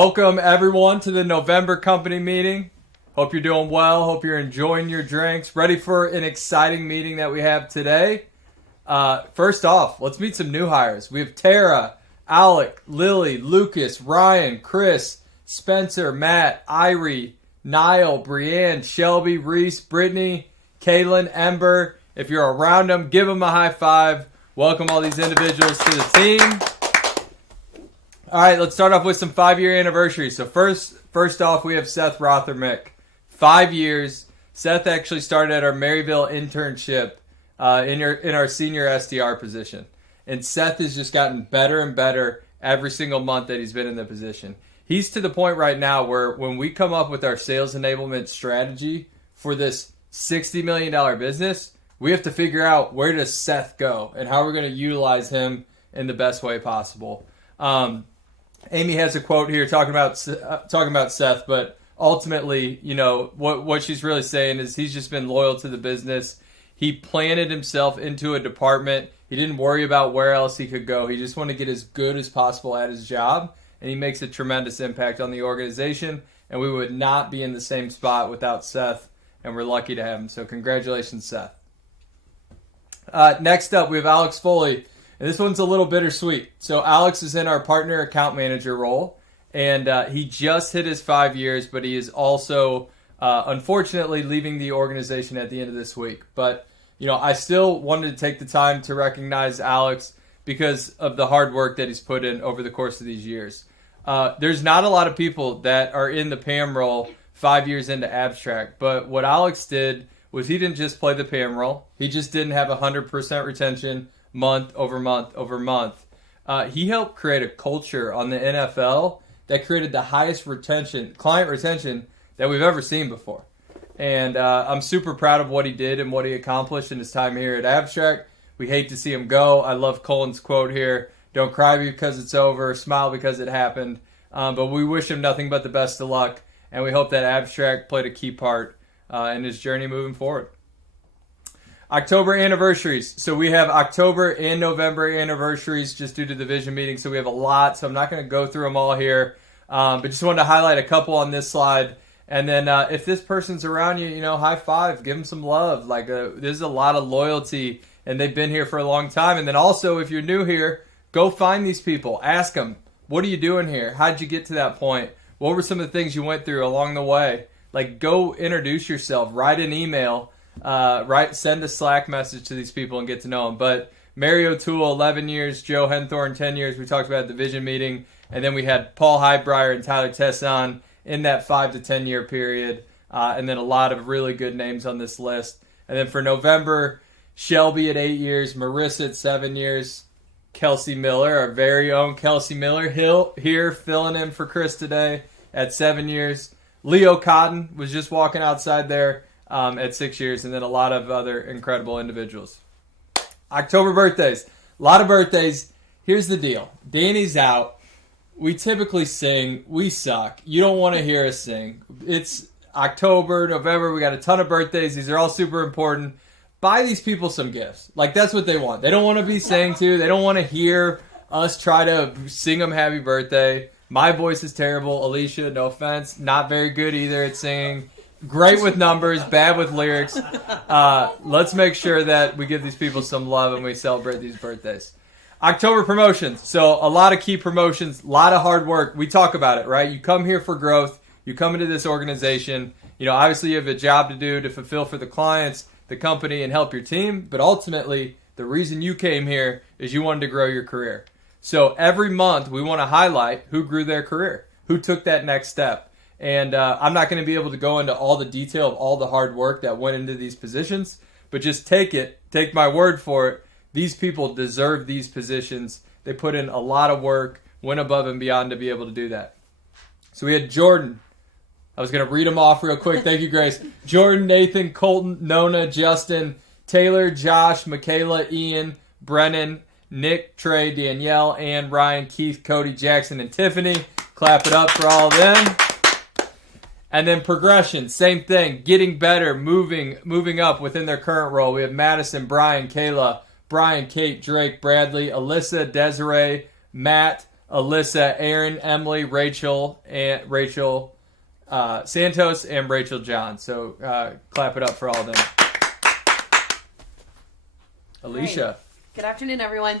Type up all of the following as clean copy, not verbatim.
Welcome, everyone, to the November company meeting. Hope you're doing well. Hope you're enjoying your drinks. Ready for an exciting meeting that we have today. First off, let's meet some new hires. We have Tara, Alec, Lily, Lucas, Ryan, Chris, Spencer, Matt, Irie, Niall, Brianne, Shelby, Reese, Brittany, Kaylin, Ember. If you're around them, give them a high five. Welcome all these individuals to the team. All right, let's start off with some 5-year anniversaries. So first off, we have Seth Rothermick. 5 years. Seth actually started at our Maryville internship in our senior SDR position. And Seth has just gotten better and better every single month that he's been in the position. He's to the point right now where when we come up with our sales enablement strategy for this $60 million business, we have to figure out where does Seth go and how we're going to utilize him in the best way possible. Amy has a quote here talking about Seth, but ultimately, you know, what she's really saying is he's just been loyal to the business. He planted himself into a department. He didn't worry about where else he could go. He just wanted to get as good as possible at his job, and he makes a tremendous impact on the organization, and we would not be in the same spot without Seth, and we're lucky to have him. So congratulations, Seth. Next up, we have Alex Foley. And this one's a little bittersweet. So Alex is in our partner account manager role, and he just hit his 5 years, but he is also, unfortunately, leaving the organization at the end of this week. But, you know, I still wanted to take the time to recognize Alex because of the hard work that he's put in over the course of these years. There's not a lot of people that are in the PAM role 5 years into Abstract, but what Alex did was he didn't just play the PAM role. He just didn't have 100% retention month over month over month. He helped create a culture on the NFL that created the highest client retention that we've ever seen before. And I'm super proud of what he did and what he accomplished in his time here at Abstract. We hate to see him go. I love Colin's quote here: "Don't cry because it's over, smile because it happened." But we wish him nothing but the best of luck, and we hope that Abstract played a key part in his journey moving forward. October anniversaries. So we have October and November anniversaries just due to the vision meeting. So we have a lot. So I'm not going to go through them all here. But just wanted to highlight a couple on this slide. And then if this person's around you, you know, high five, give them some love. Like there's a lot of loyalty and they've been here for a long time. And then also if you're new here, go find these people. Ask them, what are you doing here? How'd you get to that point? What were some of the things you went through along the way? Like go introduce yourself, write an email. Send a Slack message to these people and get to know them. But Mary O'Toole, 11 years, Joe Henthorne, 10 years. We talked about the vision meeting. And then we had Paul Highbrier and Tyler Tesson in that 5 to 10 year period. And then a lot of really good names on this list. And then for November, Shelby at 8 years, Marissa at 7 years, Kelsey Miller, our very own Kelsey Miller, here filling in for Chris today at 7 years. Leo Cotton was just walking outside there. At 6 years, and then a lot of other incredible individuals. October birthdays. A lot of birthdays. Here's the deal. Danny's out. We typically sing. We suck. You don't want to hear us sing. It's October, November. We got a ton of birthdays. These are all super important. Buy these people some gifts. Like, that's what they want. They don't want to be sang to. They don't want to hear us try to sing them happy birthday. My voice is terrible. Alicia, no offense. Not very good either at singing. Great with numbers, bad with lyrics. Let's make sure that we give these people some love and we celebrate these birthdays. October promotions. So a lot of key promotions, a lot of hard work. We talk about it, right? You come here for growth. You come into this organization. You know, obviously you have a job to do to fulfill for the clients, the company, and help your team. But ultimately, the reason you came here is you wanted to grow your career. So every month we want to highlight who grew their career, who took that next step. And I'm not going to be able to go into all the detail of all the hard work that went into these positions, but just take my word for it. These people deserve these positions. They put in a lot of work, went above and beyond to be able to do that. So we had Jordan. I was going to read them off real quick. Thank you, Grace. Jordan, Nathan, Colton, Nona, Justin, Taylor, Josh, Michaela, Ian, Brennan, Nick, Trey, Danielle, Ann, Ryan, Keith, Cody, Jackson, and Tiffany. Clap it up for all of them. And then progression, same thing, getting better, moving up within their current role. We have Madison, Brian, Kayla, Brian, Kate, Drake, Bradley, Alyssa, Desiree, Matt, Alyssa, Aaron, Emily, Rachel, Santos, and Rachel John. So clap it up for all of them. Alicia. Right. Good afternoon, everyone.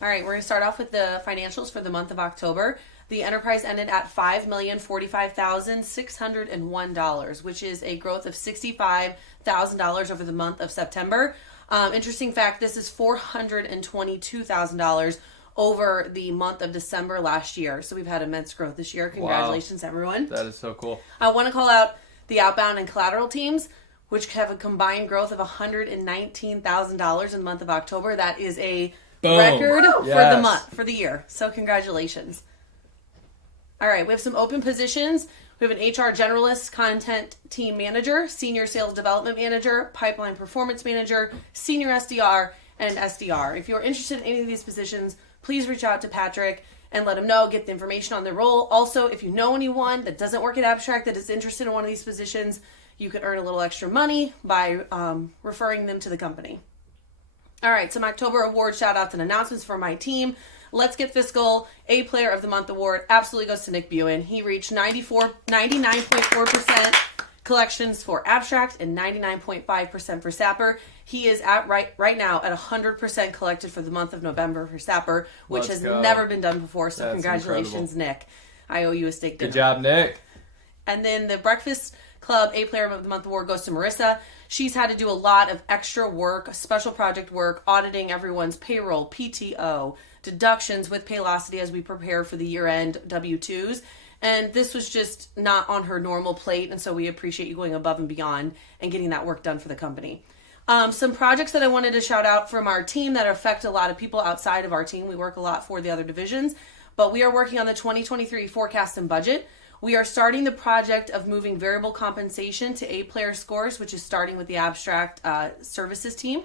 All right, we're going to start off with the financials for the month of October. The enterprise ended at $5,045,601, which is a growth of $65,000 over the month of September. Interesting fact, this is $422,000 over the month of December last year. So we've had immense growth this year. Congratulations, everyone. That is so cool. I want to call out the outbound and collateral teams, which have a combined growth of $119,000 in the month of October. That is a record for the month, for the year. So congratulations. All right, we have some open positions. We have an HR generalist, content team manager, senior sales development manager, pipeline performance manager, senior SDR, and an SDR. If you're interested in any of these positions, please reach out to Patrick and let him know, get the information on the role. Also, if you know anyone that doesn't work at Abstract that is interested in one of these positions, you could earn a little extra money by referring them to the company. All right, some October award shout-outs and announcements for my team. Let's Get Fiscal A Player of the Month award absolutely goes to Nick Buin. He reached 99.4% collections for Abstract and 99.5% for Sapper. He is at right now at 100% collected for the month of November for Sapper, which has never been done before. So congratulations, incredible. Nick. I owe you a steak dinner. Good job, Nick. And then the Breakfast Club A Player of the Month award goes to Marissa. She's had to do a lot of extra work, special project work, auditing everyone's payroll, PTO, deductions with Paylocity as we prepare for the year-end W-2s. And this was just not on her normal plate, and so we appreciate you going above and beyond and getting that work done for the company. Some projects that I wanted to shout out from our team that affect a lot of people outside of our team. We work a lot for the other divisions, but we are working on the 2023 forecast and budget. We are starting the project of moving variable compensation to A-player scores, which is starting with the Abstract services team.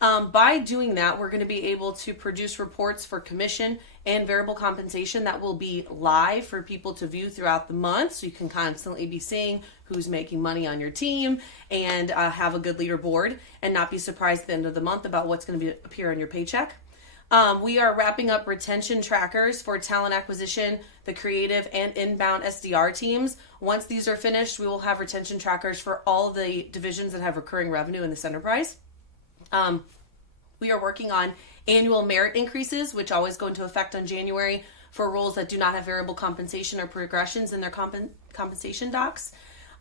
By doing that, we're going to be able to produce reports for commission and variable compensation that will be live for people to view throughout the month. So you can constantly be seeing who's making money on your team and have a good leaderboard and not be surprised at the end of the month about what's going to appear on your paycheck. We are wrapping up retention trackers for talent acquisition, the creative and inbound SDR teams. Once these are finished, we will have retention trackers for all the divisions that have recurring revenue in this enterprise. We are working on annual merit increases, which always go into effect on January for roles that do not have variable compensation or progressions in their compensation docs.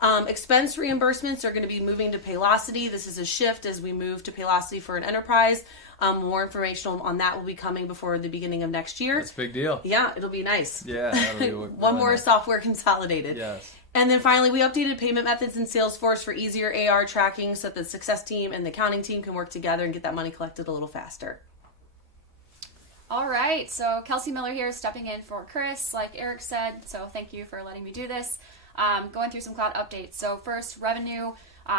Expense reimbursements are going to be moving to Paylocity. This is a shift as we move to Paylocity for an enterprise. More information on that will be coming before the beginning of next year. That's a big deal. Yeah, it'll be nice. Yeah, that'll be one more nice. Software consolidated. Yes. And then finally, we updated payment methods in Salesforce for easier AR tracking so that the success team and the accounting team can work together and get that money collected a little faster. All right, so Kelsey Miller here stepping in for Chris, like Eric said, so thank you for letting me do this. Going through some cloud updates. So first, revenue.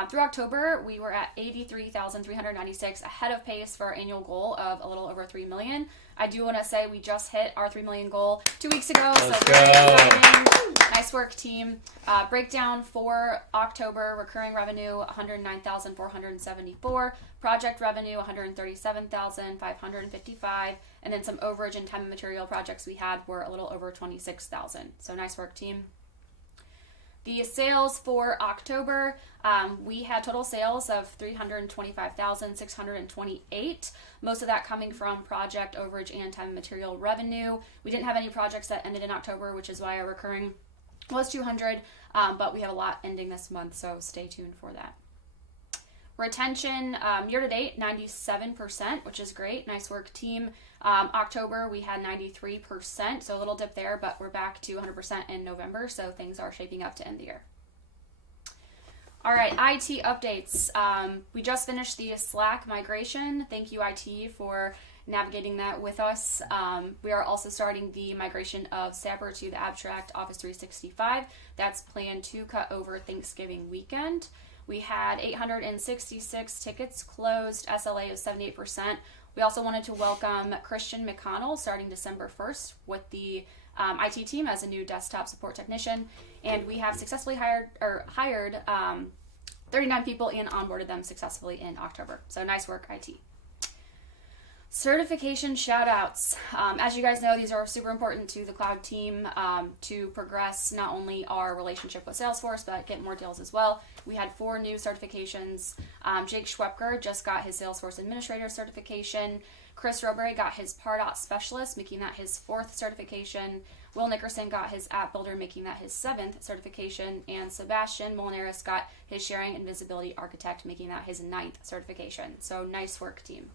Through October, we were at $83,396, ahead of pace for our annual goal of a little over $3 million. I do want to say we just hit our $3 million goal 2 weeks ago, so very exciting. Nice work, team. Breakdown for October: recurring revenue $109,474, project revenue $137,555, and then some overage and time and material projects we had were a little over $26,000. So nice work, team. The sales for October, we had total sales of $325,628. Most of that coming from project, overage, and time and material revenue. We didn't have any projects that ended in October, which is why our recurring was $200, but we have a lot ending this month, so stay tuned for that. Retention, year to date, 97%, which is great. Nice work, team. October, we had 93%, so a little dip there, but we're back to 100% in November, so things are shaping up to end the year. All right, IT updates. We just finished the Slack migration. Thank you, IT, for navigating that with us. We are also starting the migration of Sapper to the Abstract Office 365. That's planned to cut over Thanksgiving weekend. We had 866 tickets closed, SLA of 78%. We also wanted to welcome Christian McConnell starting December 1st with the IT team as a new desktop support technician. And we have successfully hired 39 people and onboarded them successfully in October. So nice work, IT. Certification shout outs. As you guys know, these are super important to the cloud team to progress not only our relationship with Salesforce, but get more deals as well. We had 4 new certifications. Jake Schwepker just got his Salesforce Administrator certification. Chris Robray got his Pardot Specialist, making that his 4th certification. Will Nickerson got his App Builder, making that his 7th certification. And Sebastian Molinaris got his Sharing and Visibility Architect, making that his 9th certification. So nice work, team.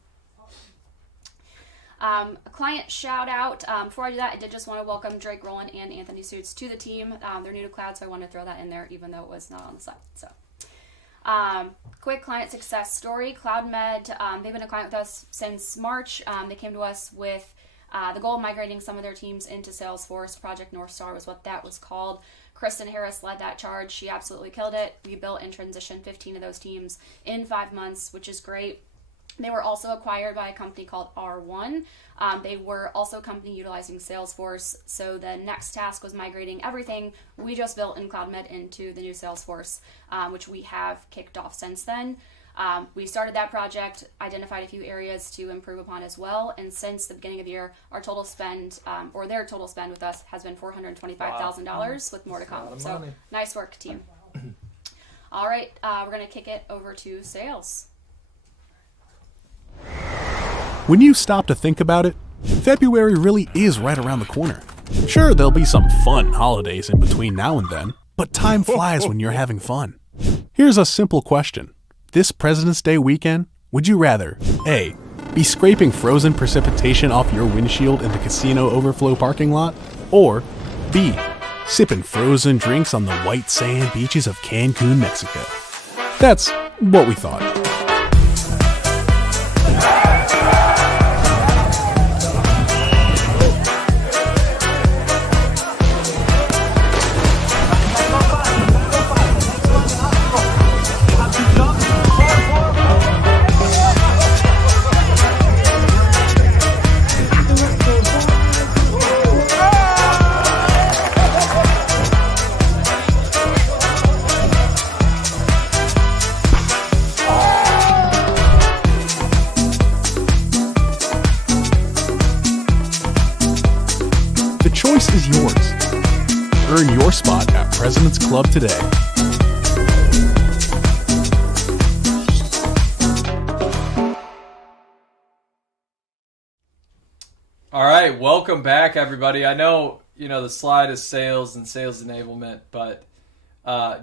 A client shout out. Before I do that, I did just want to welcome Drake Rowland and Anthony Suits to the team. They're new to cloud, so I wanted to throw that in there, even though it was not on the slide. So, quick client success story. CloudMed, they've been a client with us since March. They came to us with the goal of migrating some of their teams into Salesforce. Project North Star was what that was called. Kristen Harris led that charge. She absolutely killed it. We built and transitioned 15 of those teams in 5 months, which is great. They were also acquired by a company called R1. They were also a company utilizing Salesforce. So the next task was migrating everything we just built in CloudMed into the new Salesforce, which we have kicked off since then. We started that project, identified a few areas to improve upon as well. And since the beginning of the year, our total spend, or their total spend with us, has been $425,000 with more to come. So nice work, team. All right, we're going to kick it over to sales. When you stop to think about it, February really is right around the corner. Sure, there'll be some fun holidays in between now and then, but time flies when you're having fun. Here's a simple question. This President's Day weekend, would you rather A. be scraping frozen precipitation off your windshield in the casino overflow parking lot, or B. sipping frozen drinks on the white sand beaches of Cancun, Mexico? That's what we thought. The choice is yours. Earn your spot at President's Club today. All right, welcome back, everybody. I know, the slide is sales and sales enablement, but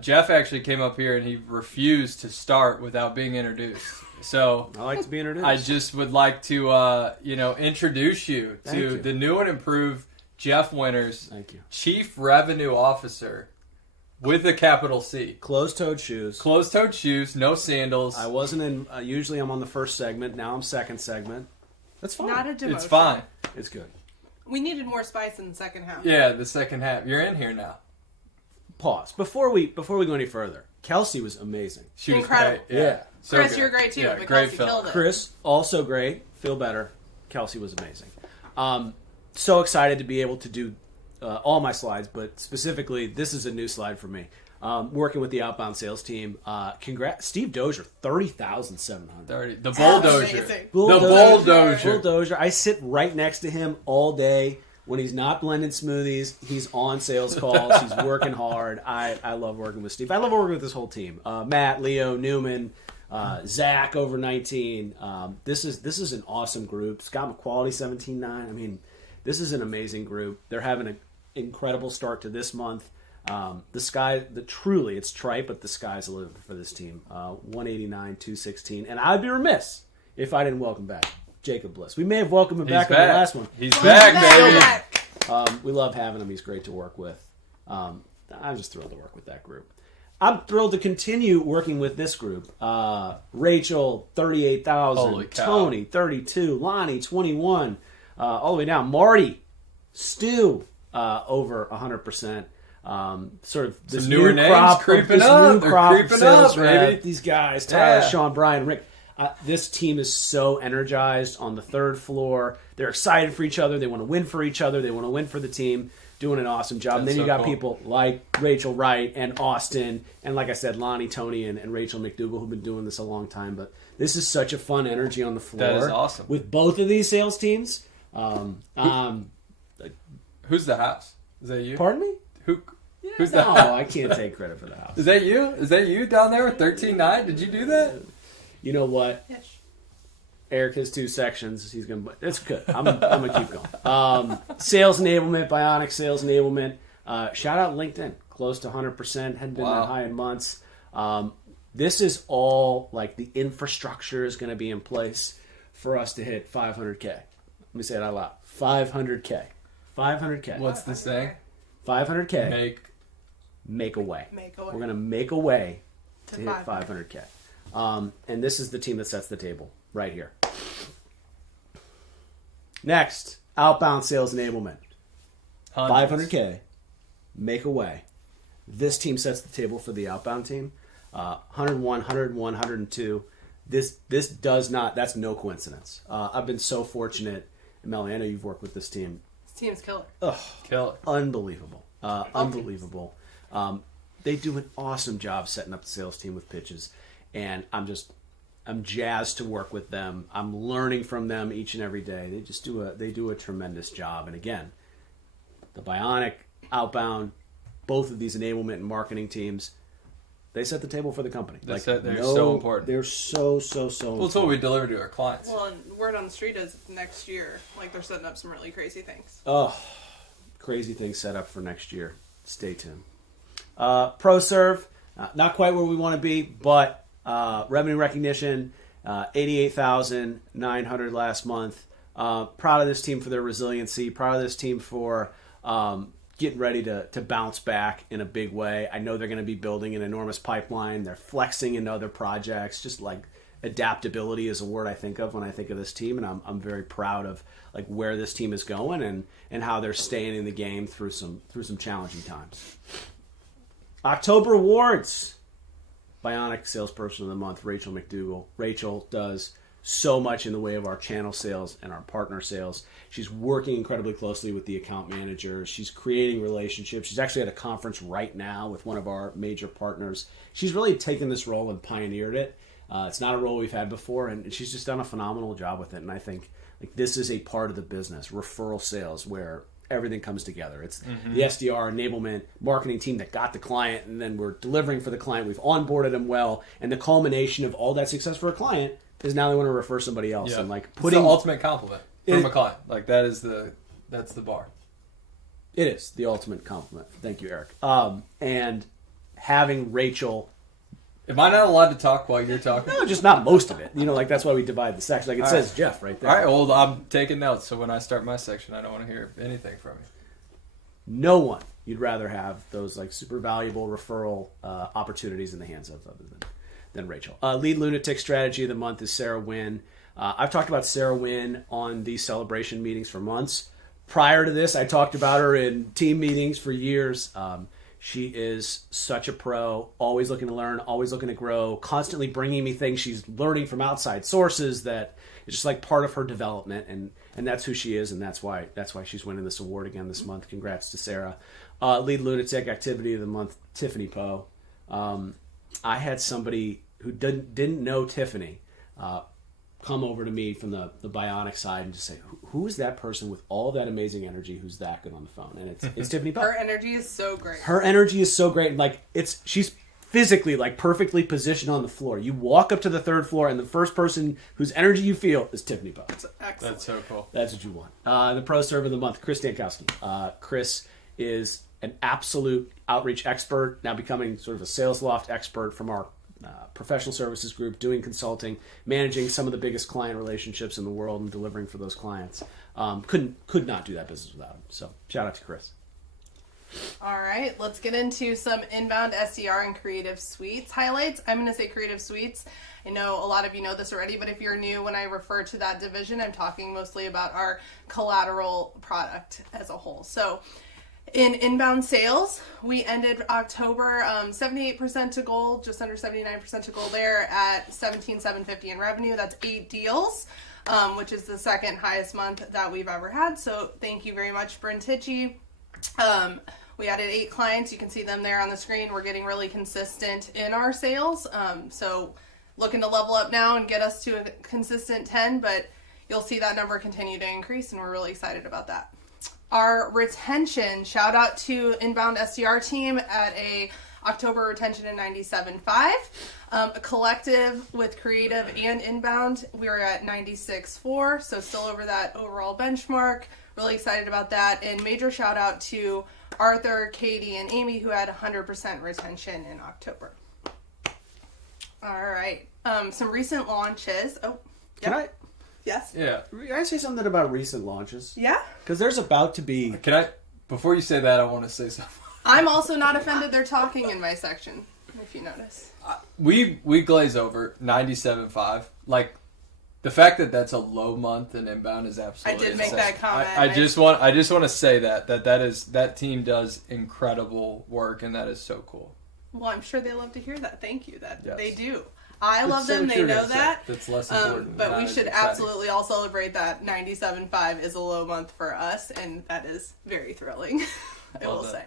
Jeff actually came up here and he refused to start without being introduced. So I like to be introduced. I just would like to, introduce you to the new and improved Jeff Winters, Thank you. Chief Revenue Officer with a capital C. Closed-toed shoes. Closed-toed shoes, no sandals. I wasn't in. Usually I'm on the first segment. Now I'm second segment. That's fine. Not a demotion. It's fine. It's good. We needed more spice in the second half. Yeah, the second half. You're in here now. Pause. Before we go any further, Kelsey was amazing. She was Incredible. great. Yeah. So Chris, good. you're great too. Yeah, but great Kelsey film. killed it. Chris, also great. Feel better. Kelsey was amazing. So excited to be able to do all my slides, but specifically, this is a new slide for me. Working with the outbound sales team. Congrats, Steve Dozier, 30,700. 30. The bulldozer. Amazing. The bulldozer. Bulldozer. I sit right next to him all day. When he's not blending smoothies, he's on sales calls. He's working hard. I love working with Steve. I love working with this whole team. Matt, Leo, Newman, Zach over 19. This is an awesome group. Scott McQuality 17.9. I mean, this is an amazing group. They're having an incredible start to this month. Truly, it's trite, but the sky's the limit for this team. 189, 216, and I'd be remiss if I didn't welcome back Jacob Bliss. We may have welcomed him back in the last one. He's back, baby. We love having him. He's great to work with. I'm just thrilled to work with that group. I'm thrilled to continue working with this group. Rachel, 38,000. Tony, 32. Lonnie, 21. All the way down. Marty, Stu, over 100%. Sort of this some newer new names crop creeping this up. new They're crop creeping sales up, rep. baby. These guys, Tyler, Yeah. Sean, Brian, Rick. This team is so energized on the third floor. They're excited for each other. They want to win for each other. They want to win for the team. doing an awesome job. And That's then you so got cool. people like Rachel Wright and Austin, and like I said, Lonnie, Tony, and Rachel McDougall, who've been doing this a long time. But this is such a fun energy on the floor. That is awesome. With both of these sales teams. Who's the house? Is that you? Pardon me? Who's the No, house? I can't take credit for the house. Is that you? Is that you down there with 13.9? Did you do that? You know what? Eric has 2 sections. He's gonna. It's good. I'm gonna keep going. Sales enablement, Bionic sales enablement. Shout out LinkedIn, close to 100%. Hadn't been Wow. that high in months. This is all like the infrastructure is going to be in place for us to hit 500K. Let me say it out loud. 500K. 500K. What's the saying? 500K. Make a way. Make a way. We're going to make a way to hit 500. 500K. And this is the team that sets the table right here. Next, outbound sales enablement. Hundreds. 500K. Make a way. This team sets the table for the outbound team. 101, 101, 102. This does not, that's no coincidence. I've been so fortunate. Melanie, I know you've worked with this team. This team's killer. Killer. Unbelievable. Unbelievable. They do an awesome job setting up the sales team with pitches, and I'm jazzed to work with them. I'm learning from them each and every day. They do a tremendous job. And again, the Bionic, outbound, both of these enablement and marketing teams, they set the table for the company. They're so important. They're so Well, it's important. what we deliver to our clients. Well, and word on the street is next year, like they're setting up some really crazy things. Oh, crazy things set up for next year. Stay tuned. ProServe, not quite where we want to be, but revenue recognition, 88,900 last month. Proud of this team for their resiliency. Proud of this team for getting ready to bounce back in a big way. I know they're going to be building an enormous pipeline. They're flexing into other projects. Just like adaptability is a word I think of when I think of this team, and I'm very proud of like where this team is going and how they're staying in the game through some challenging times. October awards. Bionic Salesperson of the Month, Rachel McDougall. Rachel does so much in the way of our channel sales and our partner sales. She's working incredibly closely with the account manager. She's creating relationships. She's actually at a conference right now with one of our major partners. She's really taken this role and pioneered it. It's not a role we've had before, and she's just done a phenomenal job with it. And I think like this is a part of the business, referral sales, where everything comes together. It's the SDR enablement marketing team that got the client, and then we're delivering for the client. We've onboarded them well, and the culmination of all that success for a client is now they want to refer somebody else. Yeah. And like It's putting the ultimate compliment from a client. Like that's the bar. it is the ultimate compliment. Thank you, Eric. And having Rachel. Am I not allowed to talk while you're talking? No, just not most of it. You know, like that's why we divide the section. Like it says Jeff right there. All right, well, I'm taking notes, so when I start my section, I don't want to hear anything from you. No one you'd rather have those like super valuable referral opportunities in the hands of other than Rachel. Lead Lunatic Strategy of the Month is Sarah Wynn. I've talked about Sarah Wynn on these celebration meetings for months. Prior to this, I talked about her in team meetings for years. She is such a pro, always looking to learn, always looking to grow, constantly bringing me things she's learning from outside sources that is just like part of her development, and that's who she is, and that's why she's winning this award again this month. Congrats to Sarah. Lead Lunatic Activity of the Month, Tiffany Poe. I had somebody who didn't know Tiffany come over to me from the Bionic side and just say, who is that person with all that amazing energy who's that good on the phone? And it's Tiffany Poe. Her energy is so great. Her energy is so great. Like she's physically like perfectly positioned on the floor. You walk up to the third floor, and the first person whose energy you feel is Tiffany Poe. Excellent. That's so cool. That's what you want. The Pro Serve of the Month, Chris Dankowski. Chris is an absolute outreach expert, now becoming sort of a sales loft expert from our professional services group, doing consulting, managing some of the biggest client relationships in the world, and delivering for those clients. Could not do that business without him. So shout out to Chris. All right, let's get into some inbound SDR and Creative Suites highlights. I'm going to say Creative Suites. I know a lot of you know this already, but if you're new, when I refer to that division, I'm talking mostly about our collateral product as a whole. So in inbound sales, we ended October 78% to goal, just under 79% to goal there at $17,750 in revenue. That's 8 deals, which is the second highest month that we've ever had. So thank you very much, Bryn Tichy. We added 8 clients. You can see them there on the screen. We're getting really consistent in our sales. So looking to level up now and get us to a consistent 10, but you'll see that number continue to increase, and we're really excited about that. Our retention, shout out to Inbound SDR team at a October retention in 97.5. A collective with creative and inbound, we were at 96.4, so still over that overall benchmark. Really excited about that. And major shout out to Arthur, Katie, and Amy, who had 100% retention in October. All right. Some recent launches. Oh, Can I? yes. Yeah. Can I say something about recent launches? Yeah. Because there's about to be. Can I? Before you say that, I want to say something. I'm also not offended they're talking in my section, if you notice. We glaze over 97.5. Like, the fact that that's a low month in inbound is absolutely I did make insane. that comment. I just want to say that team does incredible work, and that is so cool. Well, I'm sure they love to hear that. Thank you. That Yes. they do. I love Say them. what They you're know gonna say. that. That's less important. But Not we as should exciting. absolutely all celebrate that 97.5 is a low month for us, and that is very thrilling. I Well will done. say.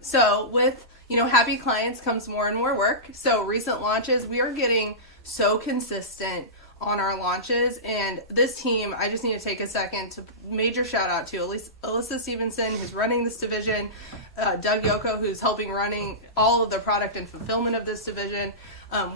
So with happy clients comes more and more work. So recent launches, we are getting so consistent on our launches, and this team, I just need to take a second to major shout out to Alyssa Stevenson, who's running this division, Doug Yoko, who's helping running all of the product and fulfillment of this division.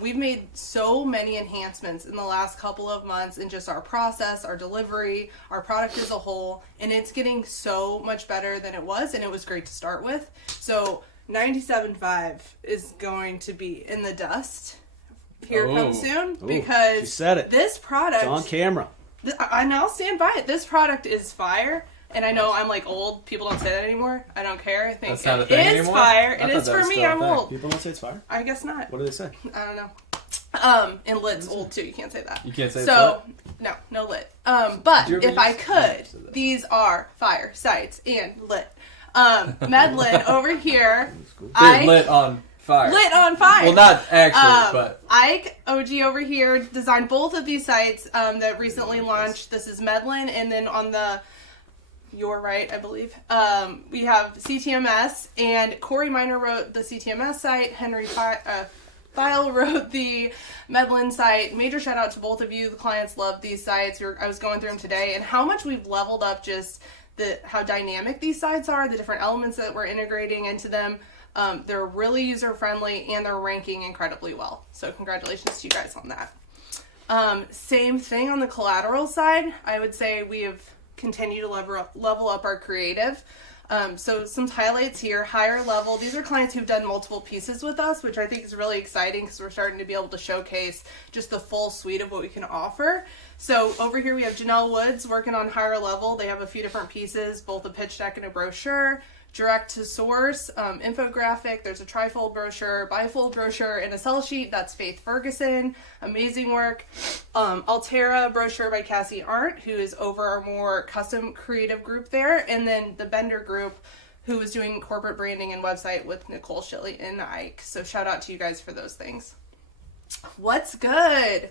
We've made so many enhancements in the last couple of months in just our process, our delivery, our product as a whole, and it's getting so much better than it was, and it was great to start with. So 97.5 is going to be in the dust here come soon, because she said it. this product, It's on camera. and I'll stand by it. This product is fire. And I know I'm like old. People don't say that anymore. I don't care. I think That's not a it thing is anymore? fire. I It thought is that for was me. still a I'm thing. old. People don't say it's fire. I guess not. What do they say? I don't know. And lit's old too. You can't say that. You can't say so. No lit. But Did you ever if I use- could, these are fire sites and lit. Medlin over here. They're lit on fire. Lit on fire. Well, not actually, but Ike OG over here designed both of these sites that recently launched. This is Medlin, and then on the your right, I believe, we have CTMS, and Corey Miner wrote the CTMS site. Henry File wrote the Medlin site. Major shout out to both of you. The clients love these sites. I was going through them today, and how much we've leveled up just how dynamic these sites are, the different elements that we're integrating into them. They're really user-friendly, and they're ranking incredibly well. So congratulations to you guys on that. Same thing on the collateral side. I would say we have continued to level up our creative. So some highlights here, higher level. These are clients who've done multiple pieces with us, which I think is really exciting because we're starting to be able to showcase just the full suite of what we can offer. So over here we have Janelle Woods working on higher level. They have a few different pieces, both a pitch deck and a brochure. Direct to source, infographic, there's a trifold brochure, bifold brochure, and a sell sheet. That's Faith Ferguson. Amazing work. Altera brochure by Cassie Arndt, who is over our more custom creative group there. And then the Bender group, who is doing corporate branding and website with Nicole Shilley and Ike. So shout out to you guys for those things. What's good?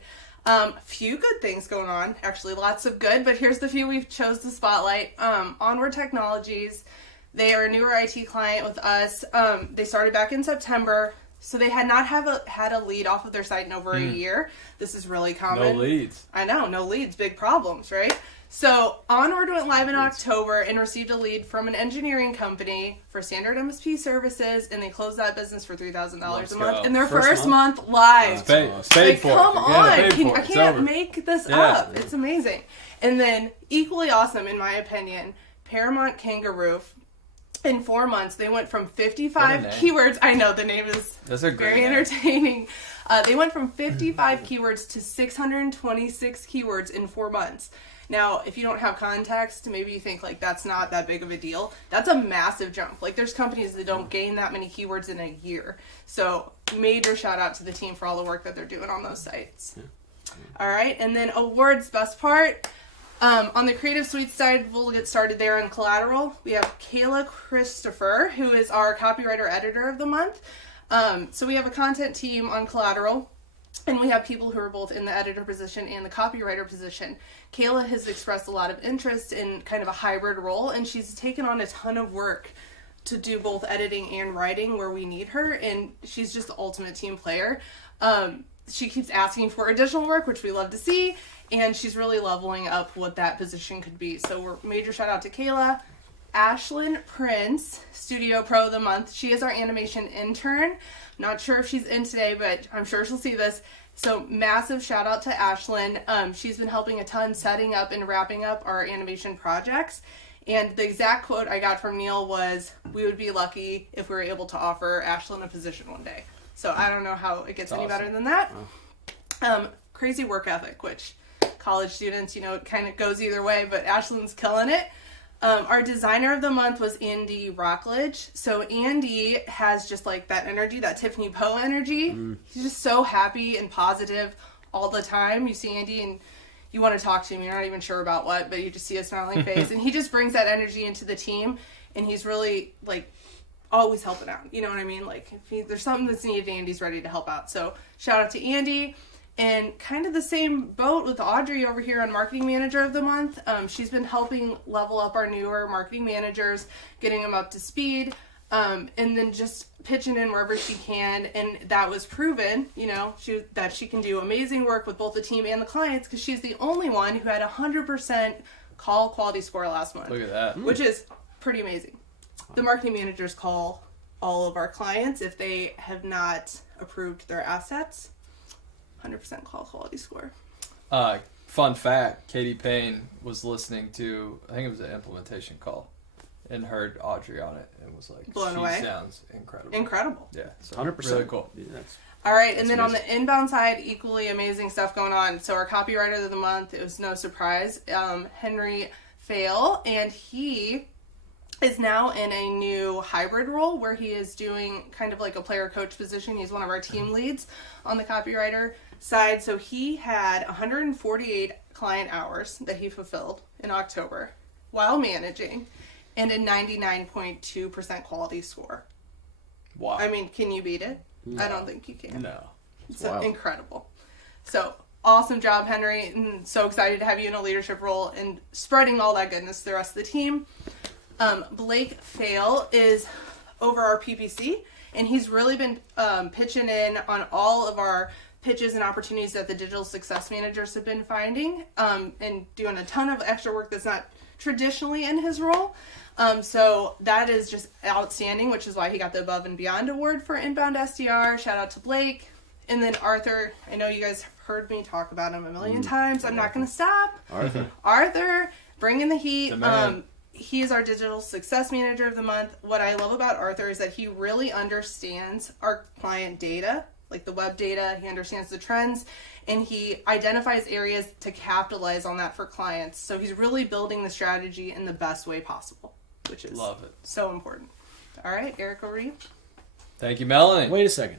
Few good things going on. Actually, lots of good, but here's the few we've chose to spotlight. Onward Technologies. They are a newer IT client with us. They started back in September, so they had not had a lead off of their site in over a year. This is really common. no leads. I know, no leads, big problems, right? So Onward went live in October and received a lead from an engineering company for standard MSP services, and they closed that business for $3,000 Let's a month go. in their First first month live. It's paid Like, for. come it. on, Paid for I it. It's can't over. make this Yeah. up. It's amazing. And then equally awesome, in my opinion, Paramount Kangaroo. In 4 months, they went from 55 What a name. keywords. I know the name is That's a great very name. entertaining. They went from 55 keywords to 626 keywords in 4 months. Now, if you don't have context, maybe you think like that's not that big of a deal. That's a massive jump. Like there's companies that don't gain that many keywords in a year. So major shout out to the team for all the work that they're doing on those sites. All right, and then awards, best part. On the Creative Suite side, we'll get started there on collateral. We have Kayla Christopher, who is our copywriter editor of the month. So we have a content team on collateral. And we have people who are both in the editor position and the copywriter position. Kayla has expressed a lot of interest in kind of a hybrid role, and she's taken on a ton of work to do both editing and writing where we need her, and she's just the ultimate team player. She keeps asking for additional work, which we love to see, and she's really leveling up what that position could be. So we're major shout out to Kayla. Ashlyn Prince, Studio Pro of the Month. She is our animation intern. Not sure if she's in today, but I'm sure she'll see this. So massive shout out to Ashlyn. She's been helping a ton setting up and wrapping up our animation projects. And the exact quote I got from Neil was, "We would be lucky if we were able to offer Ashlyn a position one day." So I don't know how it gets any better than that. Crazy work ethic, which college students, it kind of goes either way, but Ashlyn's killing it. Our designer of the month was Andy Rockledge. So Andy has just like that energy, that Tiffany Poe energy. He's just so happy and positive all the time. You see Andy and you want to talk to him. You're not even sure about what, but you just see a smiling face. And he just brings that energy into the team. And he's really like always helping out. You know what I mean? Like if there's something that's needed, Andy's ready to help out. So shout out to Andy. And kind of the same boat with Audrey over here on Marketing Manager of the Month. She's been helping level up our newer marketing managers, getting them up to speed, and then just pitching in wherever she can. And that was proven, that she can do amazing work with both the team and the clients because she's the only one who had 100% call quality score last month. Look at that. Which is pretty amazing. The marketing managers call all of our clients if they have not approved their assets. 100% call quality score. Fun fact, Katie Payne was listening to, I think it was an implementation call, and heard Audrey on it and was like, blown away. Sounds incredible. Incredible. Yeah, so 100%. really cool. Yeah, All right, and then on the inbound side, equally amazing stuff going on. So our copywriter of the month, it was no surprise, Henry Fail, and he is now in a new hybrid role where he is doing kind of like a player coach position. He's one of our team leads on the copywriter side. So he had 148 client hours that he fulfilled in October while managing and a 99.2% quality score. Wow. I mean, can you beat it? No. I don't think you can. No. It's incredible. So awesome job, Henry. And so excited to have you in a leadership role and spreading all that goodness to the rest of the team. Blake Fail is over our PPC, and he's really been pitching in on all of our pitches and opportunities that the digital success managers have been finding, and doing a ton of extra work that's not traditionally in his role. So that is just outstanding, which is why he got the Above and Beyond Award for Inbound SDR. Shout out to Blake. And then Arthur, I know you guys heard me talk about him a million times. I'm not going to stop. Arthur, bringing the heat. He is our digital success manager of the month. What I love about Arthur is that he really understands our client data, like the web data. He understands the trends, and he identifies areas to capitalize on that for clients. So he's really building the strategy in the best way possible, which is love it. So important. All right, Eric, over to you. Thank you, Melanie. Wait a second.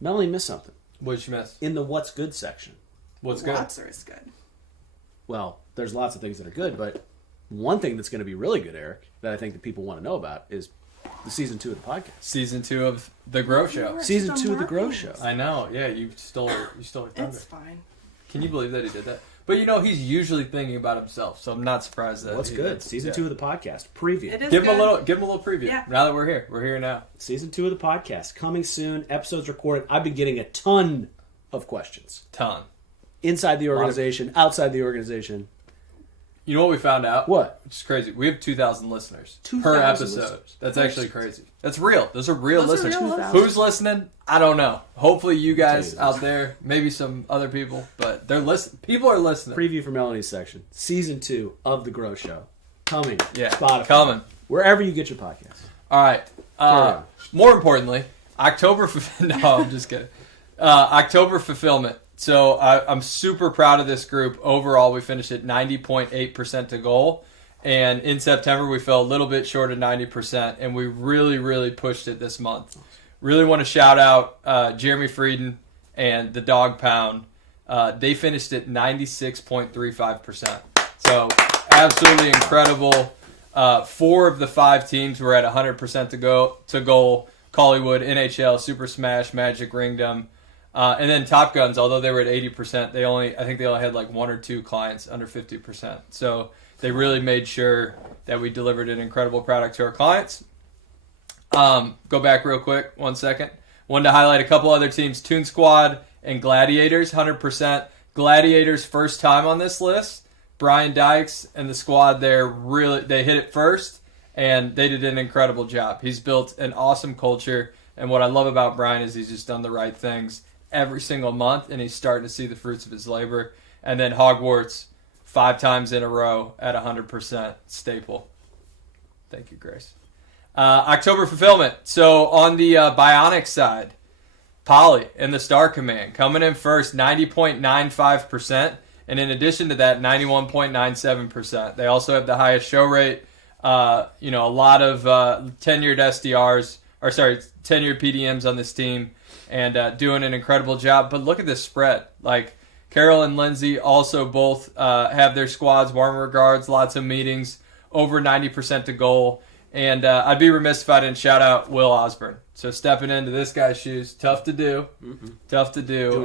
Melanie missed something. What did you miss? In the what's good section. What's good? Lots is good. Well, there's lots of things that are good, but one thing that's going to be really good, Eric, that I think that people want to know about is the season 2 of the podcast. Season 2 of The Grow Show. Season 2 of The Grow Show. I know. Yeah, you stole her thunder. It's fine. Can you believe that he did that? But he's usually thinking about himself, so I'm not surprised that. What's good? Season 2 of the podcast preview. It is Give him good. a little preview. Yeah. Now that we're here, we're here now. Season 2 of the podcast coming soon. Episodes recorded. I've been getting a ton of questions Ton. inside the organization, outside the organization. You know what we found out? What? Which is crazy. We have 2,000 listeners 2,000 per episode. listeners. That's actually crazy. That's real. Those are real Those are listeners. real listeners. Who's listening? I don't know. Hopefully you guys out there, maybe some other people, but they're people are listening. Preview for Melanie's section. Season 2 of The Grow Show. Coming. Yeah. Spotify. Coming. Wherever you get your podcasts. All right. on. More importantly, October. No, I'm just kidding. October fulfillment. So I'm super proud of this group. Overall, we finished at 90.8% to goal. And in September, we fell a little bit short of 90%. And we really, really pushed it this month. Really want to shout out Jeremy Frieden and the Dog Pound. They finished at 96.35%. So absolutely incredible. 4 of the 5 teams were at 100% to goal. Collywood, NHL, Super Smash, Magic Ringdom. And then Top Guns, although they were at 80%, I think they only had like 1 or 2 clients under 50%. So they really made sure that we delivered an incredible product to our clients. Go back real quick, 1 second. Wanted to highlight a couple other teams, Toon Squad and Gladiators, 100%. Gladiators first time on this list. Brian Dykes and the squad there they hit it first, and they did an incredible job. He's built an awesome culture, and what I love about Brian is he's just done the right things every single month, and he's starting to see the fruits of his labor. And then Hogwarts, 5 times in a row at 100% staple. Thank you, Grace. October fulfillment. So on the Bionic side, Polly and the Star Command coming in first, 90.95%. And in addition to that, 91.97%. They also have the highest show rate. A lot of tenured PDMs on this team, and doing an incredible job. But look at this spread. Like, Carol and Lindsay also both have their squads, warm regards, lots of meetings, over 90% to goal. And I'd be remiss if I didn't shout out Will Osborne. So stepping into this guy's shoes, tough to do.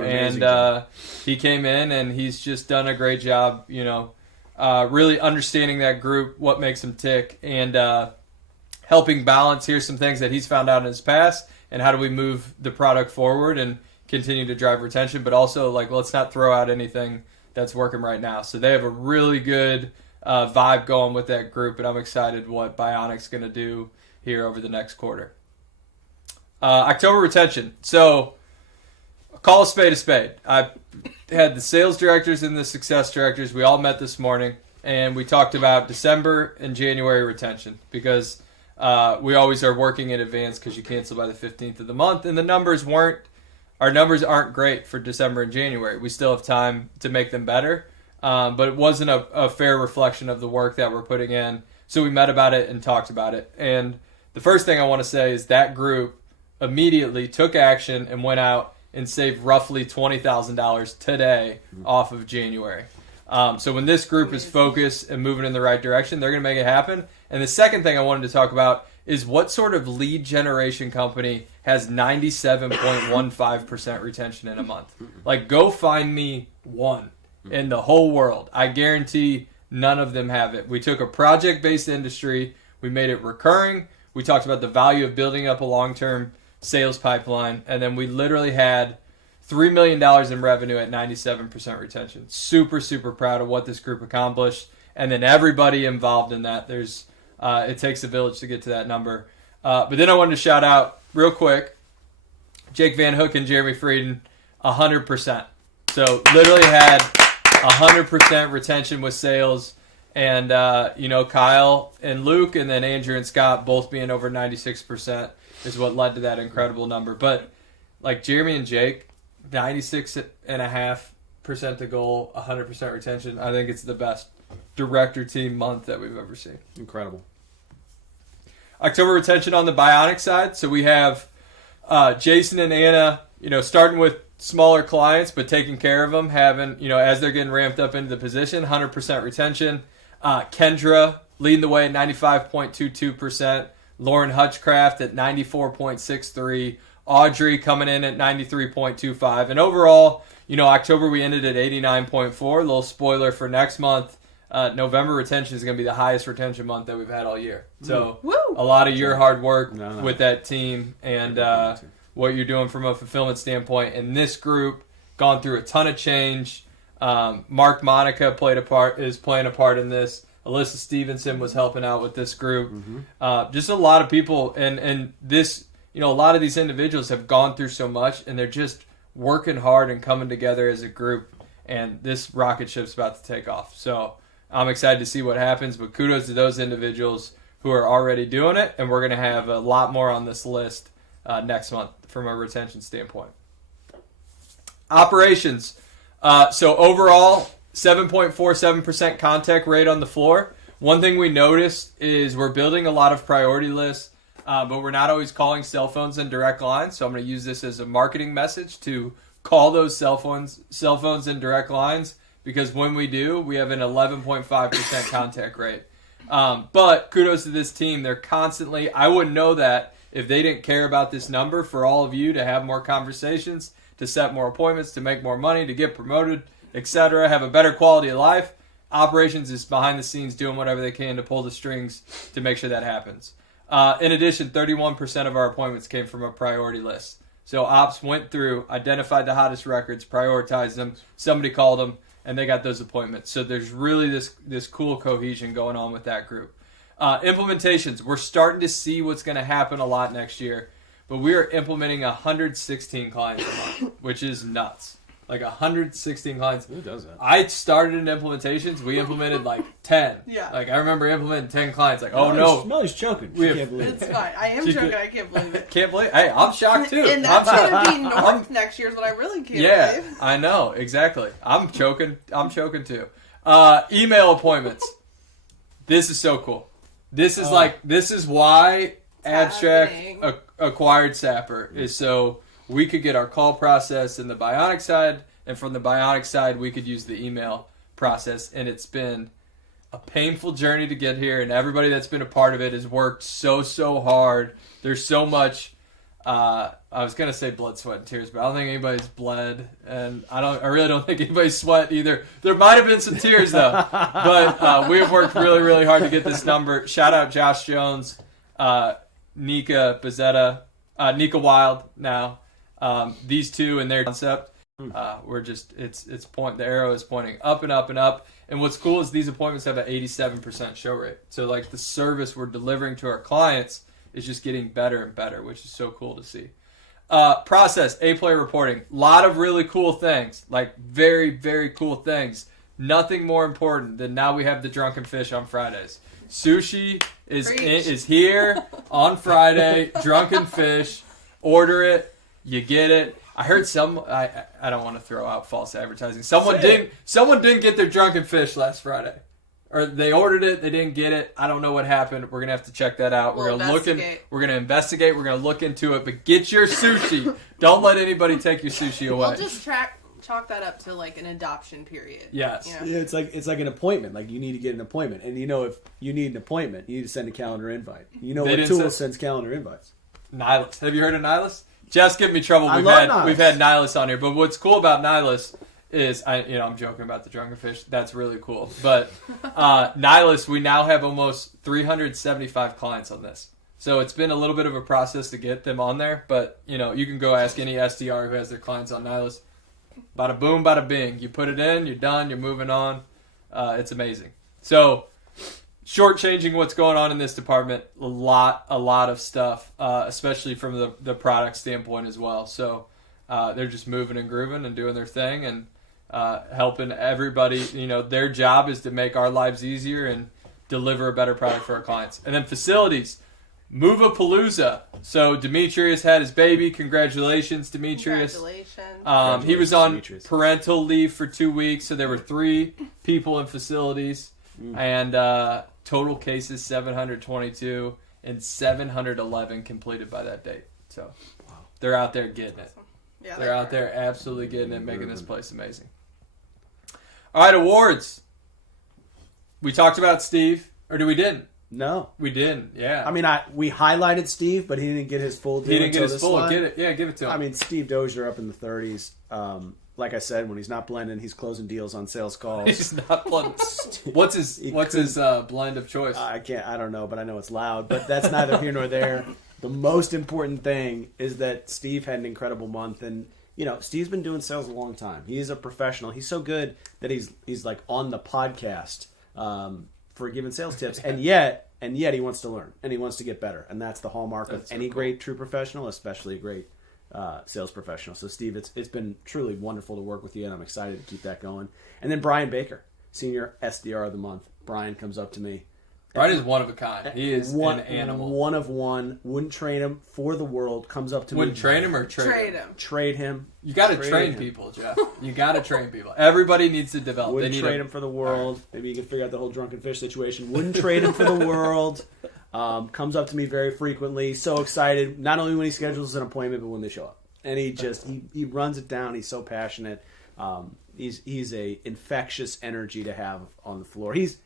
And he came in, and he's just done a great job, really understanding that group, what makes them tick, and helping balance. Here's some things that he's found out in his past, and how do we move the product forward and continue to drive retention, but also, let's not throw out anything that's working right now. So they have a really good vibe going with that group, and I'm excited what Bionic's going to do here over the next quarter. October retention. So call a spade. I had the sales directors and the success directors. We all met this morning, and we talked about December and January retention, because we always are working in advance because you cancel by the 15th of the month, and our numbers aren't great for December and January. We still have time to make them better. But it wasn't a fair reflection of the work that we're putting in. So we met about it and talked about it. And the first thing I want to say is that group immediately took action and went out and saved roughly $20,000 today off of January. So when this group is focused and moving in the right direction, they're going to make it happen. And the second thing I wanted to talk about is what sort of lead generation company has 97.15% retention in a month. Go find me one in the whole world. I guarantee none of them have it. We took a project-based industry, we made it recurring, we talked about the value of building up a long-term sales pipeline, and then we literally had $3 million in revenue at 97% retention. Super, super proud of what this group accomplished, and then everybody involved in that. It takes a village to get to that number. But then I wanted to shout out, real quick, Jake Van Hook and Jeremy Frieden, 100%. So literally had 100% retention with sales, and Kyle and Luke, and then Andrew and Scott both being over 96% is what led to that incredible number. But Jeremy and Jake, 96.5% to goal, 100% retention. I think it's the best director team month that we've ever seen. Incredible. October retention on the Bionic side. So we have Jason and Anna, starting with smaller clients, but taking care of them, having, as they're getting ramped up into the position, 100% retention. Kendra leading the way at 95.22%. Lauren Hutchcraft at 94.63%. Audrey coming in at 93.25%. And overall, October we ended at 89.4%. A little spoiler for next month. November retention is going to be the highest retention month that we've had all year. So a lot of your hard work with that team, and what you're doing from a fulfillment standpoint. And this group gone through a ton of change. Mark Monica is playing a part in this. Alyssa Stevenson was helping out with this group. Just a lot of people, and this, a lot of these individuals have gone through so much, and they're just working hard and coming together as a group. And this rocket ship's about to take off. So I'm excited to see what happens, but kudos to those individuals who are already doing it, and we're going to have a lot more on this list next month from a retention standpoint. Operations. So overall, 7.47% contact rate on the floor. One thing we noticed is we're building a lot of priority lists, but we're not always calling cell phones and direct lines. So I'm going to use this as a marketing message to call those cell phones and direct lines, because when we do, we have an 11.5% contact rate. But kudos to this team. They're constantly, I wouldn't know that if they didn't care about this number for all of you to have more conversations, to set more appointments, to make more money, to get promoted, etc., have a better quality of life, operations is behind the scenes doing whatever they can to pull the strings to make sure that happens. In addition, 31% of our appointments came from a priority list. So ops went through, identified the hottest records, prioritized them, somebody called them, and they got those appointments. So there's really this cool cohesion going on with that group. Implementations, we're starting to see what's going to happen a lot next year, but we are implementing 116 clients a month, which is nuts. Like 116 clients. Who does that? I started in implementations. We implemented like 10. Yeah. Like I remember implementing 10 clients. Like, oh no. Molly's choking. We She have- can't believe It's it. fine. I am She joking. could- I can't believe it. Can't believe. Hey, I'm shocked too. And that's I'm going to be north next year is what I really can't Yeah, believe. I know exactly. I'm choking too. Email appointments. This is so cool. This is this is why Abstract happening. acquired Sapper is so we could get our call process in the Bionic side, and from the Bionic side we could use the email process. And it's been a painful journey to get here, and everybody that's been a part of it has worked so hard. There's so much. I was gonna say blood, sweat, and tears, but I don't think anybody's bled, and I really don't think anybody's sweat either. There might have been some tears though, but we have worked really hard to get this number. Shout out Josh Jones, Nika Bezzetta, Nika Wild. Now these two and their concept, we're just it's the arrow is pointing up and up and up. And what's cool is these appointments have an 87% show rate. So like the service we're delivering to our clients is just getting better and better, which is so cool to see. Process, A-player reporting. A lot of really cool things, like very cool things. Nothing more important than now we have the Drunken Fish on Fridays. Sushi is here on Friday. Drunken Fish. Order it. You get it. I heard I don't want to throw out false advertising. Someone didn't get their Drunken Fish last Friday. Or they ordered it, they didn't get it. I don't know what happened. We're gonna have to check that out. We're gonna investigate. We're gonna investigate. We're gonna look into it. But get your sushi. Don't let anybody take your sushi away. We'll just chalk that up to like an adoption period. Yes. Yeah. Yeah, it's like an appointment. Like you need to get an appointment, and if you need an appointment, you need to send a calendar invite. They What didn't tool send- sends calendar invites? Nihilus. Have you heard of Nihilus? Jeff's giving me trouble. I We've love had Nihilus. we've had Nihilus on here, but what's cool about Nihilus is I'm joking about the Drunken Fish. That's really cool. But Nihilus, we now have almost 375 clients on this. So it's been a little bit of a process to get them on there, but you can go ask any SDR who has their clients on Nihilus. Bada boom, bada bing. You put it in, you're done, you're moving on. It's amazing. So shortchanging what's going on in this department, a lot of stuff, especially from the product standpoint as well. So they're just moving and grooving and doing their thing and helping everybody. Their job is to make our lives easier and deliver a better product for our clients. And then facilities, Move-A-Palooza. So Demetrius had his baby. Congratulations, Demetrius. Congratulations. He was on Demetrius. parental leave for 2 weeks, so there were 3 people in facilities. And total cases 722 and 711 completed by that date. So they're out there getting it. Yeah, They're out there absolutely getting it, making this place amazing. All right, awards. We talked about Steve, or we didn't? No, We didn't. Yeah. I mean we highlighted Steve, but he didn't get his full. he didn't get his full. Get it? Yeah, give it to him. I mean, Steve Dozier up in the 30s. Like I said, when he's not blending, he's closing deals on sales calls. he's not blend. What's his blend of choice? I don't know, but I know it's loud. But that's neither here nor there. The most important thing is that Steve had an incredible month, and Steve's been doing sales a long time. He's a professional. He's so good that he's like on the podcast for giving sales tips, and yet he wants to learn and he wants to get better, and that's the hallmark of any great true professional, especially a great sales professional. So Steve, it's been truly wonderful to work with you, and I'm excited to keep that going. And then Brian Baker, Senior SDR of the Month. Brian comes up to me. Brian is one of a kind. He is an animal. One of one. Wouldn't trade him for the world. Comes up to Wouldn't me. train him or trade Trade him? him. Trade him. You got to Trade train him. people, Jeff. You got to train people. Everybody needs to develop. Wouldn't they need trade him for the world. Maybe you can figure out the whole Drunken Fish situation. Wouldn't trade him for the world. Comes up to me very frequently. So excited. Not only when he schedules an appointment, but when they show up. And he runs it down. He's so passionate. He's a infectious energy to have on the floor. He's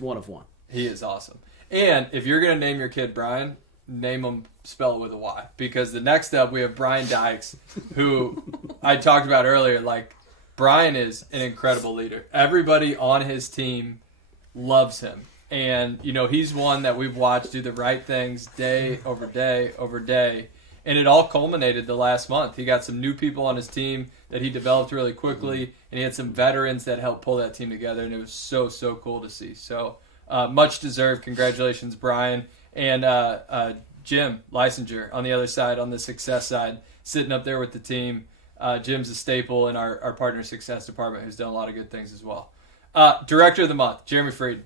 one of one. He is awesome. And if you're going to name your kid Brian, name them, spell it with a Y. Because the next up, we have Brian Dykes, who I talked about earlier. Like, Brian is an incredible leader. Everybody on his team loves him. And, you know, he's one that we've watched do the right things day over day over day. And it all culminated the last month. He got some new people on his team that he developed really quickly, and he had some veterans that helped pull that team together, and it was so, so cool to see. So, much deserved. Congratulations, Brian. And Jim Lysinger on the other side, on the success side, sitting up there with the team. Jim's a staple in our partner success department who's done a lot of good things as well. Director of the month, Jeremy Fried.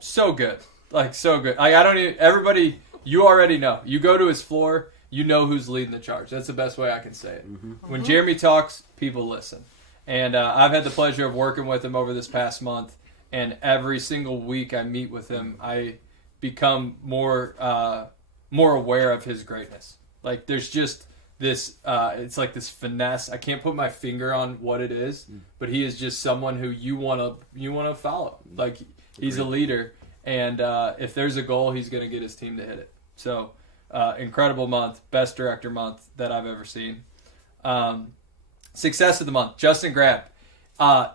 So good. Like, so good. I don't even, everybody, you already know. You go to his floor, you know who's leading the charge. That's the best way I can say it. When Jeremy talks, people listen. And I've had the pleasure of working with him over this past month, and every single week I meet with him, I become more aware of his greatness. Like, there's just this, it's like this finesse. I can't put my finger on what it is, but he is just someone who you want to follow. Like, he's a leader, and if there's a goal, he's going to get his team to hit it. So, incredible month, best director month that I've ever seen. Success of the month, Justin Grab.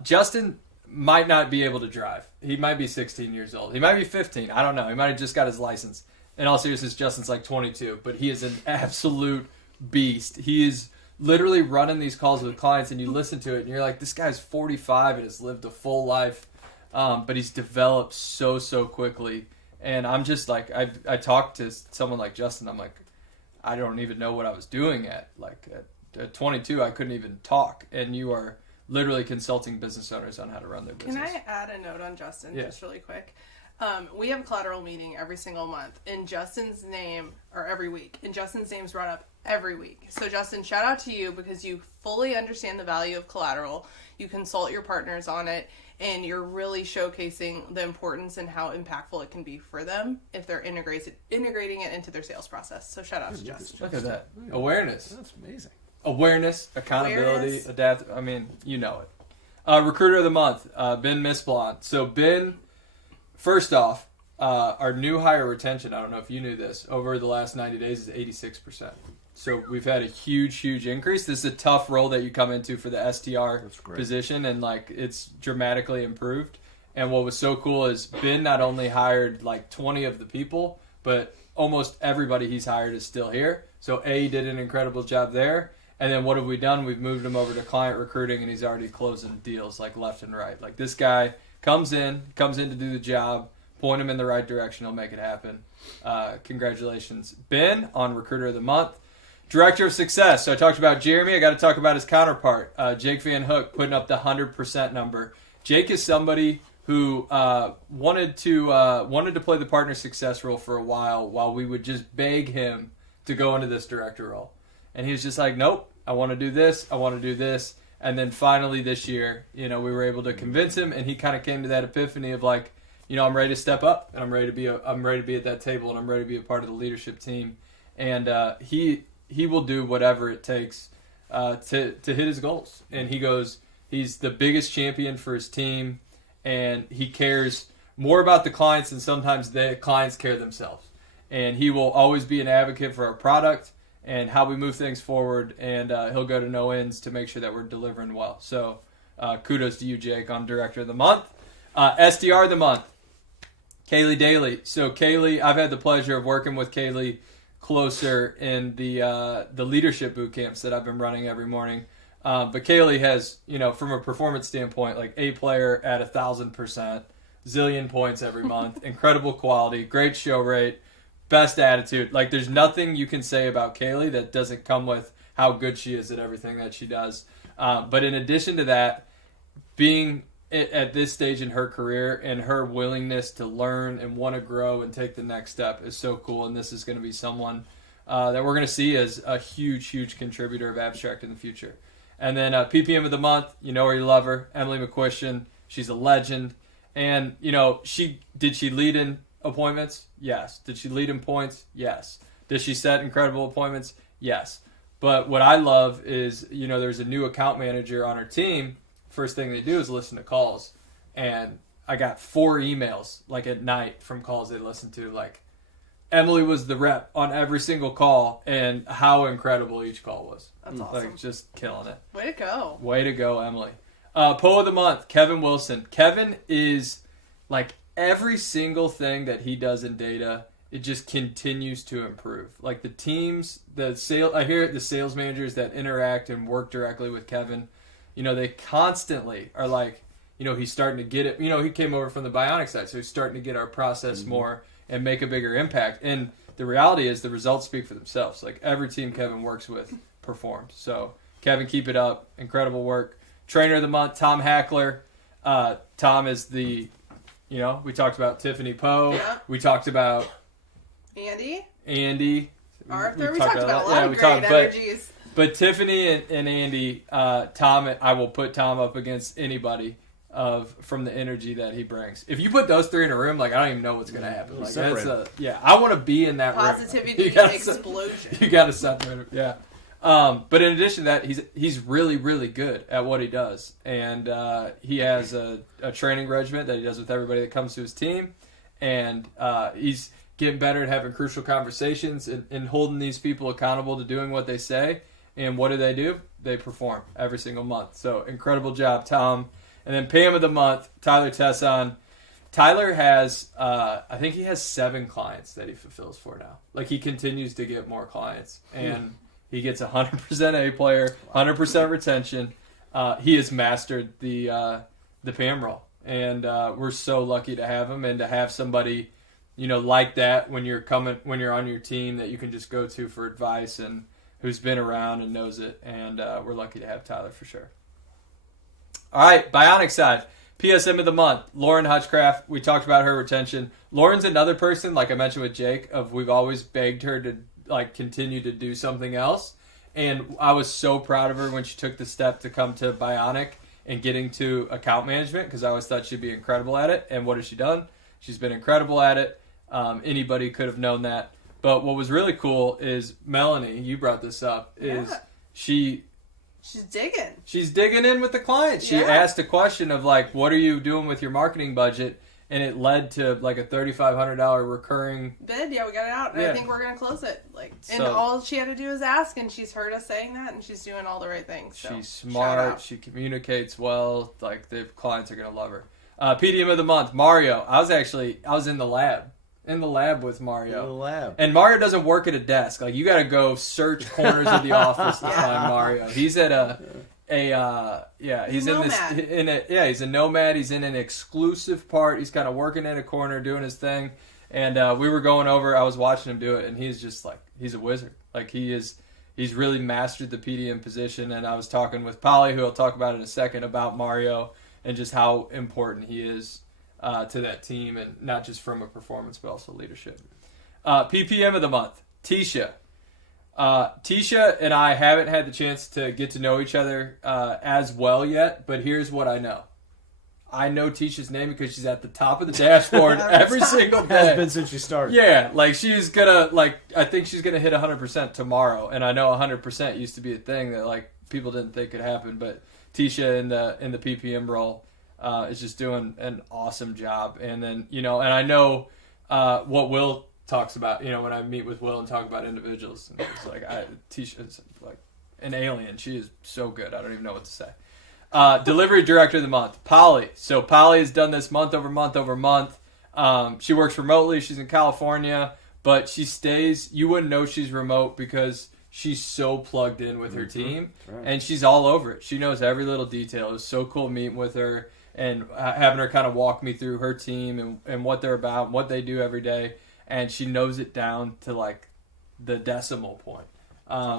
Justin might not be able to drive. He might be 16 years old. He might be 15. I don't know. He might have just got his license. In all seriousness, Justin's like 22, but he is an absolute beast. He is literally running these calls with clients, and you listen to it, and you're like, this guy's 45 and has lived a full life, but he's developed so quickly. And I'm just like, I talked to someone like Justin, I'm like, I don't even know what I was doing at 22, I couldn't even talk. And you are literally consulting business owners on how to run their business. Can I add a note on Justin just really quick? We have a collateral meeting every single month, and Justin's name, or every week, and Justin's name's brought up every week. So Justin, shout out to you because you fully understand the value of collateral. You consult your partners on it, and you're really showcasing the importance and how impactful it can be for them if they're integrating it into their sales process. So shout out to Justin. Look at that. Awareness. That's amazing. Awareness, accountability, adapt. I mean, you know it. Recruiter of the month, Ben Misblond. So Ben, first off, our new hire retention, I don't know if you knew this, over the last 90 days is 86%. So we've had a huge increase. This is a tough role that you come into for the STR position, and like it's dramatically improved. And what was so cool is Ben not only hired like 20 of the people, but almost everybody he's hired is still here. So he did an incredible job there. And then what have we done? We've moved him over to client recruiting, and he's already closing deals like left and right. Like, this guy comes in to do the job, point him in the right direction, he'll make it happen. Congratulations, Ben, on Recruiter of the Month. Director of Success. So I talked about Jeremy. I got to talk about his counterpart, Jake Van Hook, putting up the 100% number. Jake is somebody who wanted to play the partner success role for a while we would just beg him to go into this director role. And he was just like, nope, I want to do this. I want to do this. And then finally this year, we were able to convince him, and he kind of came to that epiphany of like, I'm ready to step up, and I'm ready to be at that table, and I'm ready to be a part of the leadership team. And he will do whatever it takes to hit his goals. And he's the biggest champion for his team, and he cares more about the clients than sometimes the clients care themselves. And he will always be an advocate for our product and how we move things forward, and he'll go to no ends to make sure that we're delivering well. So kudos to you, Jake, on Director of the Month. SDR of the Month, Kaylee Daly. So Kaylee, I've had the pleasure of working with Kaylee closer in the leadership boot camps that I've been running every morning. But Kaylee has, from a performance standpoint, like A player at 1,000%, zillion points every month, incredible quality, great show rate, best attitude. Like, there's nothing you can say about Kaylee that doesn't come with how good she is at everything that she does. But in addition to that, being at this stage in her career and her willingness to learn and want to grow and take the next step is so cool. And this is going to be someone that we're going to see as a huge contributor of Abstract in the future. And then PPM of the Month, you know her, you love her, Emily McQuistion. She's a legend. And, did she lead in appointments? Yes. Did she lead in points? Yes. Did she set incredible appointments? Yes. But what I love is, there's a new account manager on her team. First thing they do is listen to calls. And I got 4 emails, like at night, from calls they listened to, like, Emily was the rep on every single call, and how incredible each call was. That's awesome. Like, just killing it. Way to go. Way to go, Emily. Poe of the month, Kevin Wilson. Kevin is like every single thing that he does in data, it just continues to improve. Like the teams, I hear the sales managers that interact and work directly with Kevin, they constantly are like, he's starting to get it. He came over from the Bionic side, so he's starting to get our process more and make a bigger impact. And the reality is the results speak for themselves. Like every team Kevin works with performs. So Kevin, keep it up. Incredible work. Trainer of the month, Tom Hackler. Tom is we talked about Tiffany Poe. Yeah. We talked about Andy. Arthur. We talked about a lot yeah, of we great talked, energies. But Tiffany and Andy, Tom, I will put Tom up against anybody from the energy that he brings. If you put those three in a room, like I don't even know what's going to happen. Like I want to be in that Positivity room. explosion. You got to separate it. Yeah. But in addition to that, he's really, really good at what he does. And he has a training regimen that he does with everybody that comes to his team. And he's getting better at having crucial conversations and holding these people accountable to doing what they say. And what do? They perform every single month. So incredible job, Tom. And then PM of the month, Tyler Tesson. Tyler has, I think he has 7 clients that he fulfills for now. Like he continues to get more clients. And he gets 100% A player, 100% retention. He has mastered the PM role, and we're so lucky to have him and to have somebody, like that when you're on your team that you can just go to for advice and who's been around and knows it. And we're lucky to have Tyler for sure. All right, Bionic side. PSM of the month, Lauren Hutchcraft. We talked about her retention. Lauren's another person, like I mentioned with Jake, we've always begged her to continue to do something else. And I was so proud of her when she took the step to come to Bionic and getting to account management because I always thought she'd be incredible at it. And what has she done? She's been incredible at it. Anybody could have known that. But what was really cool is Melanie, you brought this up, is she's digging. She's digging in with the client. She asked a question of what are you doing with your marketing budget? And it led to a $3,500 recurring bid. Yeah, we got it out, and I think we're gonna close it. And all she had to do is ask, and she's heard us saying that, and she's doing all the right things. So, she's smart. She communicates well. The clients are gonna love her. PDM of the month, Mario. I was in the lab. With Mario. In the lab. And Mario doesn't work at a desk. You got to go search corners of the office to find Mario. He's at he's he's a nomad. He's in an exclusive part. He's kind of working in a corner doing his thing. And we were going over, I was watching him do it, and he's just he's a wizard. He's really mastered the PDM position. And I was talking with Polly, who I'll talk about in a second, about Mario and just how important he is to that team, and not just from a performance but also leadership. PPM of the month, Tisha. Tisha and I haven't had the chance to get to know each other as well yet, but here's what I know. I know Tisha's name because she's at the top of the dashboard every single day. Has been since she started. Yeah, she's gonna I think she's gonna hit 100% tomorrow, and I know 100% used to be a thing that people didn't think could happen, but Tisha in the PPM role is just doing an awesome job. And then and I know what Will talks about. When I meet with Will and talk about individuals, and it's Tisha's an alien. She is so good. I don't even know what to say. Delivery director of the month, Polly. So Polly has done this month over month over month. She works remotely. She's in California, but she stays. You wouldn't know she's remote because she's so plugged in with her team, and she's all over it. She knows every little detail. It was so cool meeting with her and having her kind of walk me through her team and what they're about, and what they do every day, and she knows it down to the decimal point.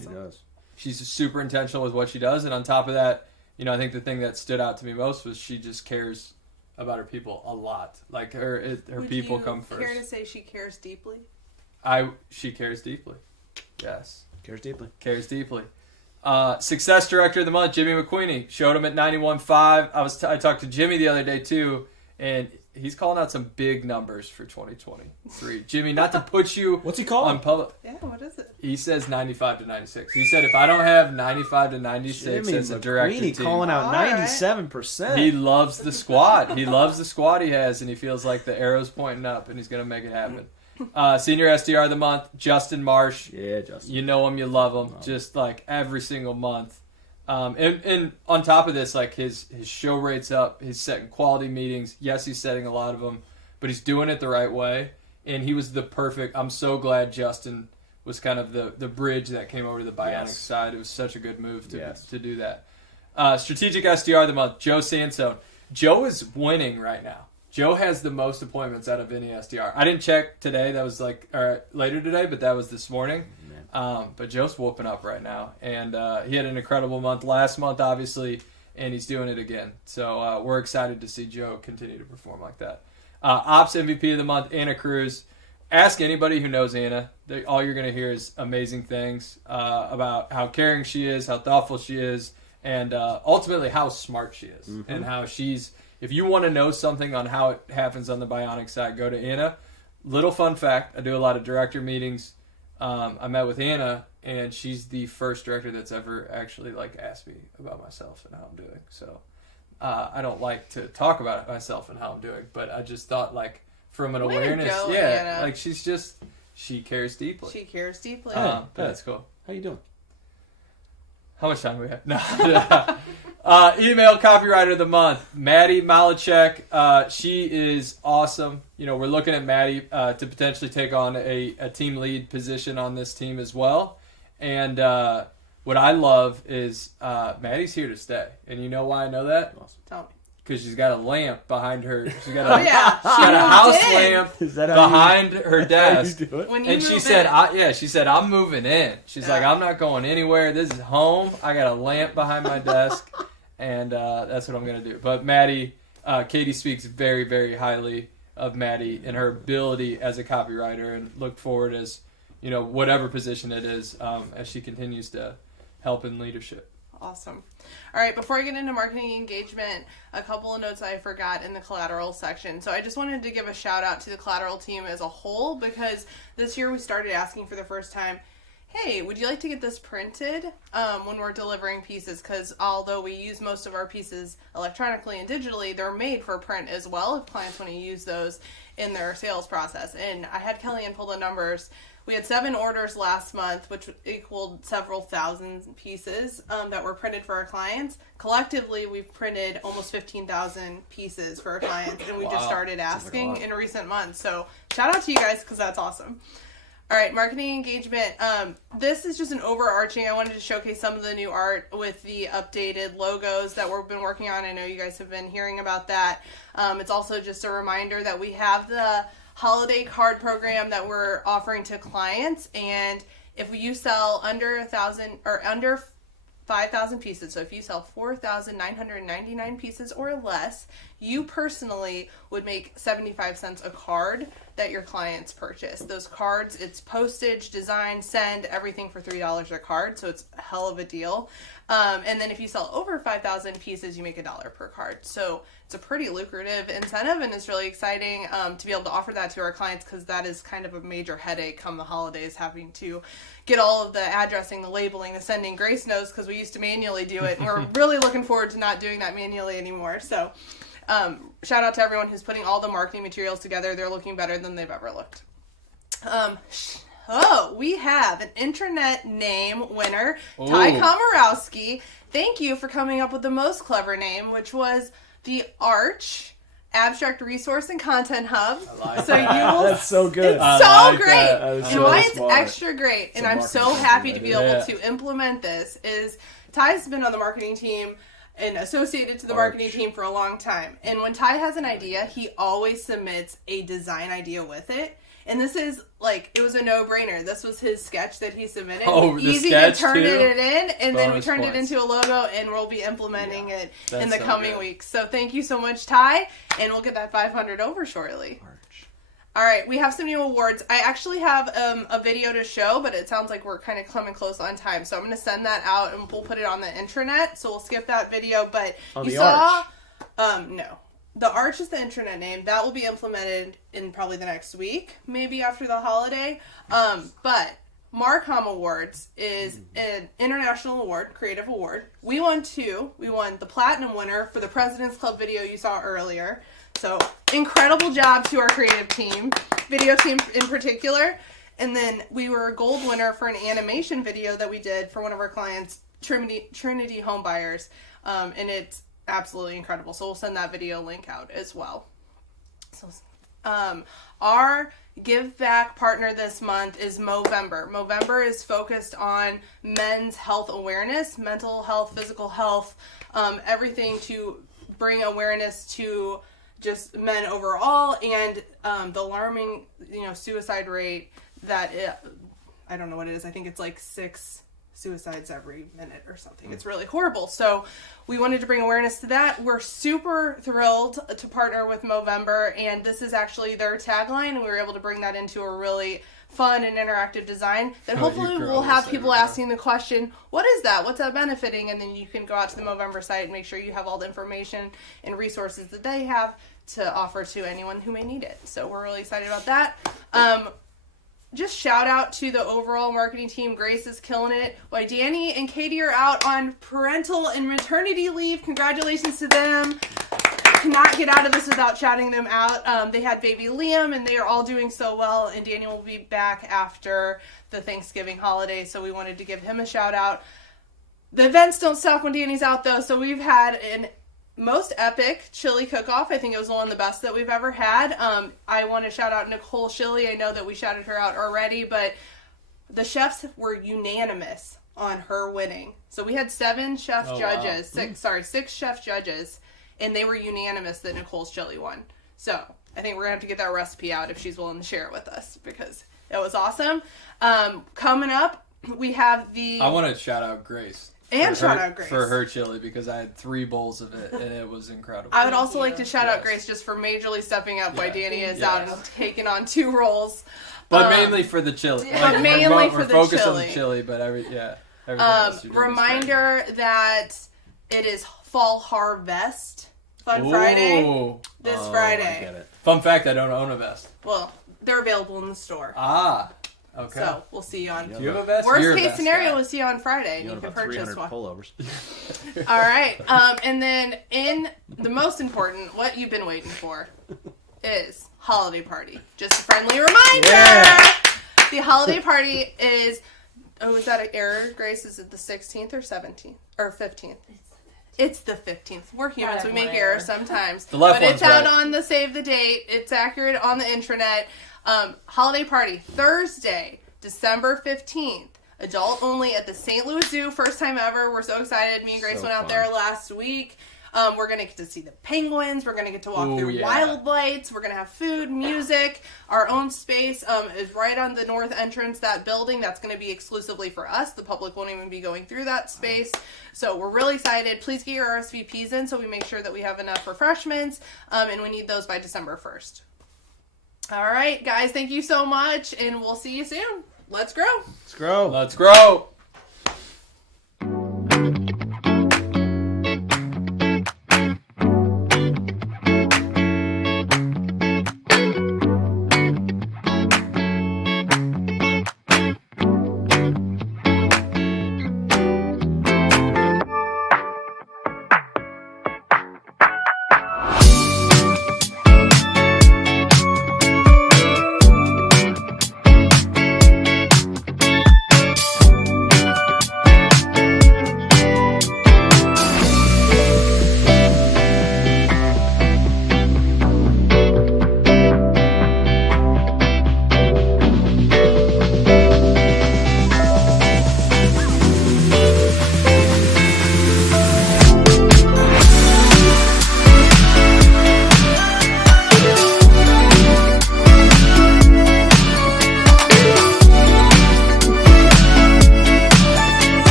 She does. She's super intentional with what she does, and on top of that, I think the thing that stood out to me most was she just cares about her people a lot. Her people come first. Care to say she cares deeply? She cares deeply. Yes. Cares deeply. Cares deeply. Success director of the month, Jimmy McQueenie. Showed him at 91.5. I talked to Jimmy the other day too, and he's calling out some big numbers for 2023. Jimmy, not to put you what's he calling on public. Yeah, what is it? He says 95 to 96. He said if I don't have 95 to 96 Jimmy as a director team, calling out 97%. He loves the squad. He loves the squad he has, and he feels like the arrow's pointing up, and he's going to make it happen. Senior SDR of the month, Justin Marsh. Yeah, Justin. You know him, you love him, just like every single month. And on top of this, like his show rate's up. He's setting quality meetings. Yes, he's setting a lot of them, but he's doing it the right way. And he was the perfect. I'm so glad Justin was kind of the bridge that came over to the Bionic side. It was such a good move to do that. Strategic SDR of the month, Joe Sansone. Joe is winning right now. Joe has the most appointments out of any SDR. I didn't check today. That was later today, but that was this morning. But Joe's whooping up right now. And he had an incredible month last month, obviously, and he's doing it again. So we're excited to see Joe continue to perform like that. Ops MVP of the month, Anna Cruz. Ask anybody who knows Anna. All you're going to hear is amazing things about how caring she is, how thoughtful she is, and ultimately how smart she is. And how she's, if you want to know something on how it happens on the Bionic side, go to Anna. Little fun fact, I do a lot of director meetings. I met with Anna, and she's the first director that's ever actually asked me about myself and how I'm doing. So I don't like to talk about myself and how I'm doing, but I just thought from an awareness, go, Anna. she cares deeply. She cares deeply. That's cool. How you doing? How much time do we have? No. Email copywriter of the month, Maddie Malachek. She is awesome. We're looking at Maddie to potentially take on a team lead position on this team as well. And what I love is Maddie's here to stay. And you know why I know that? Awesome. Tell me. Because she's got a lamp behind her. She's got a, She got a house moved in. lamp Is that how behind her desk. you do it? When you And she move said, in, she said, I'm moving in. She's like, I'm not going anywhere. This is home. I got a lamp behind my desk, and that's what I'm going to do. But Maddie, Katie speaks very, very highly of Maddie and her ability as a copywriter, and look forward as, whatever position it is, as she continues to help in leadership. Awesome. All right, before I get into marketing engagement, a couple of notes I forgot in the collateral section. So I just wanted to give a shout out to the collateral team as a whole, because this year we started asking for the first time, hey, would you like to get this printed when we're delivering pieces? Because although we use most of our pieces electronically and digitally, they're made for print as well if clients want to use those in their sales process. And I had Kellyanne pull the numbers. We had 7 orders last month, which equaled several thousand pieces that were printed for our clients. Collectively, we've printed almost 15,000 pieces for our clients, and we just started asking in recent months. So shout out to you guys, because that's awesome. All right, marketing engagement. This is just an overarching. I wanted to showcase some of the new art with the updated logos that we've been working on. I know you guys have been hearing about that. It's also just a reminder that we have the holiday card program that we're offering to clients, and if you sell under 1,000 or under 5,000 pieces, so if you sell 4,999 pieces or less, you personally would make 75 cents a card that your clients purchase. Those cards, it's postage, design, send, everything for $3 a card, so it's a hell of a deal. And then if you sell over 5,000 pieces, you make $1 per card. So it's a pretty lucrative incentive, and it's really exciting to be able to offer that to our clients, because that is kind of a major headache come the holidays, having to get all of the addressing, the labeling, the sending grace notes, because we used to manually do it, and we're really looking forward to not doing that manually anymore. So shout out to everyone who's putting all the marketing materials together. They're looking better than they've ever looked. We have an intranet name winner, Ty Komorowski. Thank you for coming up with the most clever name, which was the Arch Abstract Resource and Content Hub. So you will, That's so good. it's so great. That is And so why it's smart. extra great, and I'm so happy to be able to implement this, is Ty's been on the marketing team and associated to the marketing team for a long time. And when Ty has an idea, he always submits a design idea with it. And this is it was a no-brainer. This was his sketch that he submitted. Easy to turn it in, and then we turned it into a logo, and we'll be implementing it in the coming weeks. So thank you so much, Ty, and we'll get that 500 over shortly. All right, we have some new awards. I actually have a video to show, but it sounds like we're kind of coming close on time. So I'm going to send that out, and we'll put it on the intranet. So we'll skip that video. But you saw... No. The Arch is the intranet name. That will be implemented in probably the next week, maybe after the holiday. But Marcom Awards is an international award, creative award. We won 2. We won the Platinum winner for the President's Club video you saw earlier. So incredible job to our creative team, video team in particular. And then we were a gold winner for an animation video that we did for one of our clients, Trinity Home Buyers. And it's absolutely incredible. So we'll send that video link out as well. So, our give back partner this month is Movember. Movember is focused on men's health awareness, mental health, physical health, everything to bring awareness to just men overall, and the alarming, suicide rate that I don't know what it is. I think it's like 6 suicides every minute or something. It's really horrible. So we wanted to bring awareness to that. We're super thrilled to partner with Movember, and this is actually their tagline, and we were able to bring that into a really fun and interactive design that hopefully will have people asking the question, what is that? What's that benefiting? And then you can go out to the Movember site and make sure you have all the information and resources that they have to offer to anyone who may need it. So we're really excited about that. Just shout out to the overall marketing team. Grace is killing it. While Danny and Katie are out on parental and maternity leave, congratulations to them. Cannot get out of this without shouting them out. They had baby Liam, and they are all doing so well, and Danny will be back after the Thanksgiving holiday, so we wanted to give him a shout out. The events don't stop when Danny's out, though, so we've had an most epic chili cook-off. I think it was one of the best that we've ever had. I want to shout out Nicole Shilley. I know that we shouted her out already, but the chefs were unanimous on her winning. So we had 7 chef judges, wow. 6 chef judges, and they were unanimous that Nicole's chili won. So I think we're going to have to get that recipe out if she's willing to share it with us, because it was awesome. Coming up, we have I want to shout out Grace. And shout out Grace. For her chili, because I had 3 bowls of it, and it was incredible. I would also like to shout out Grace just for majorly stepping up while Danny is out and taking on 2 roles. But mainly for the chili. But mainly for the focused chili. on the chili, but everything else you're doing Reminder that it is Fall Harvest Fun Friday this Friday. I get it. Fun fact, I don't own a vest. Well, they're available in the store. Okay. So we'll see you on. Do you have a vest? Worst case scenario, we'll see you on Friday, and you can purchase one. Pullovers. All right. And then in the most important, what you've been waiting for is holiday party. Just a friendly reminder. Yeah. The holiday party is. Oh, is that an error, Grace? Is it the 16th or 17th or 15th? It's the 15th. We're humans. We make errors sometimes. The left but it's one's out right. on the save the date. It's accurate on the intranet. Holiday party, Thursday, December 15th. Adult only at the St. Louis Zoo. First time ever. We're so excited. Me and Grace went out there last week. We're going to get to see the penguins. We're going to get to walk through wild lights. We're going to have food, music. Our own space is right on the north entrance, that building. That's going to be exclusively for us. The public won't even be going through that space. So we're really excited. Please get your RSVPs in so we make sure that we have enough refreshments. And we need those by December 1st. All right, guys. Thank you so much. And we'll see you soon. Let's grow. Let's grow. Let's grow.